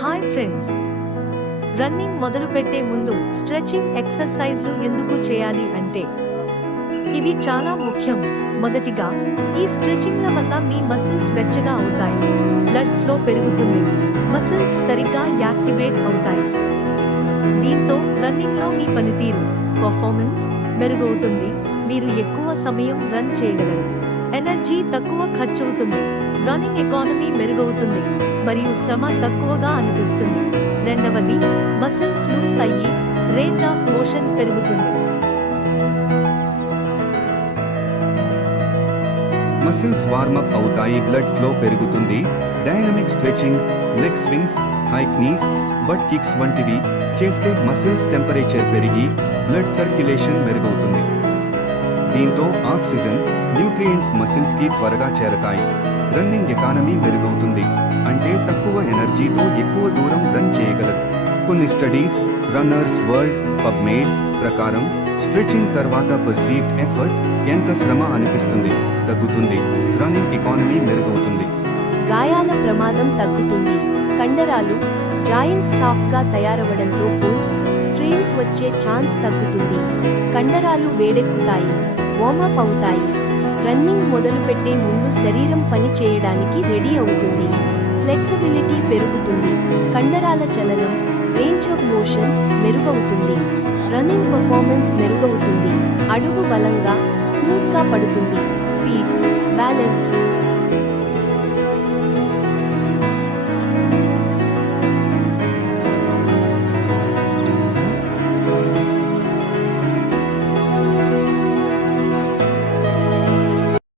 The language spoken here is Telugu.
హాయ్ ఫ్రెండ్స్, రన్నింగ్ మొదలుపెట్టే ముందు స్ట్రెచింగ్ ఎక్సర్సైజ్లు ఎందుకు చేయాలి అంటే ఇవి చాలా ముఖ్యం. మొదటిగా, ఈ స్ట్రెచింగ్ల వల్ల మీ మసిల్స్ వెచ్చగా అవుతాయి, బ్లడ్ ఫ్లో పెరుగుతుంది, మసిల్స్ సరిగ్గా యాక్టివేట్ అవుతాయి. దీంతో రన్నింగ్లో మీ పనితీరు, పర్ఫార్మెన్స్ మెరుగవుతుంది. మీరు ఎక్కువ సమయం రన్ చేయగలరు, ఎనర్జీ తక్కువ ఖర్చవుతుంది, రన్నింగ్ ఎకానమీ మెరుగవుతుంది మరియు శ్రమ తక్కువగా అనిపిస్తుంది. రెండవది, మసిల్స్ లూజ్ అయ్యి రేంజ్ ఆఫ్ మోషన్ పెరుగుతుంది. మసిల్స్ వార్మప్ అవుతాయి, బ్లడ్ ఫ్లో పెరుగుతుంది. Dynamic stretching, leg swings, high knees, butt kicks వంటివి చేస్తే మసిల్స్ టెంపరేచర్ పెరిగి బ్లడ్ సర్క్యులేషన్ మెరుగవుతుంది. దీంతో ఆక్సిజన్, న్యూట్రియంట్స్ మసిల్స్ కి త్వరగా చేరతాయి. రన్నింగ్ ఎకానమీ మెరుగవుతుంది, అంటే తక్కువ ఎనర్జీతో ఎక్కువ దూరం రన్ చేయగలరు. కొన్ని స్టడీస్, రన్నర్స్ వరల్డ్ పబ్మెడ్ ప్రకారం స్ట్రెచింగ్ తర్వాత పర్సీవ్డ్ ఎఫర్ట్, ఎంత శ్రమ అనిపిస్తుంది, తగ్గుతుంది. రన్నింగ్ ఎకానమీ మెరుగవుతుంది. గాయాల ప్రమాదం తగ్గుతుంది. కండరాలు, జాయింట్స్ సాఫ్ట్ గా తయారవడంతో పుల్స్, స్ట్రెయిన్స్ వచ్చే ఛాన్స్ తగ్గుతుంది. కండరాలు వేడెక్కుతాయి, వార్మప్ అవుతాయి. రన్నింగ్ మొదలుపెట్టే ముందు శరీరం పని చేయడానికి రెడీ అవుతుంది. ఫ్లెక్సిబిలిటీ పెరుగుతుంది. కండరాల చలనం, రేంజ్ ఆఫ్ మోషన్ మెరుగవుతుంది. రన్నింగ్ పర్ఫార్మెన్స్ మెరుగవుతుంది. అడుగు బలంగా, స్మూత్ గా పడుతుంది. Speed, balance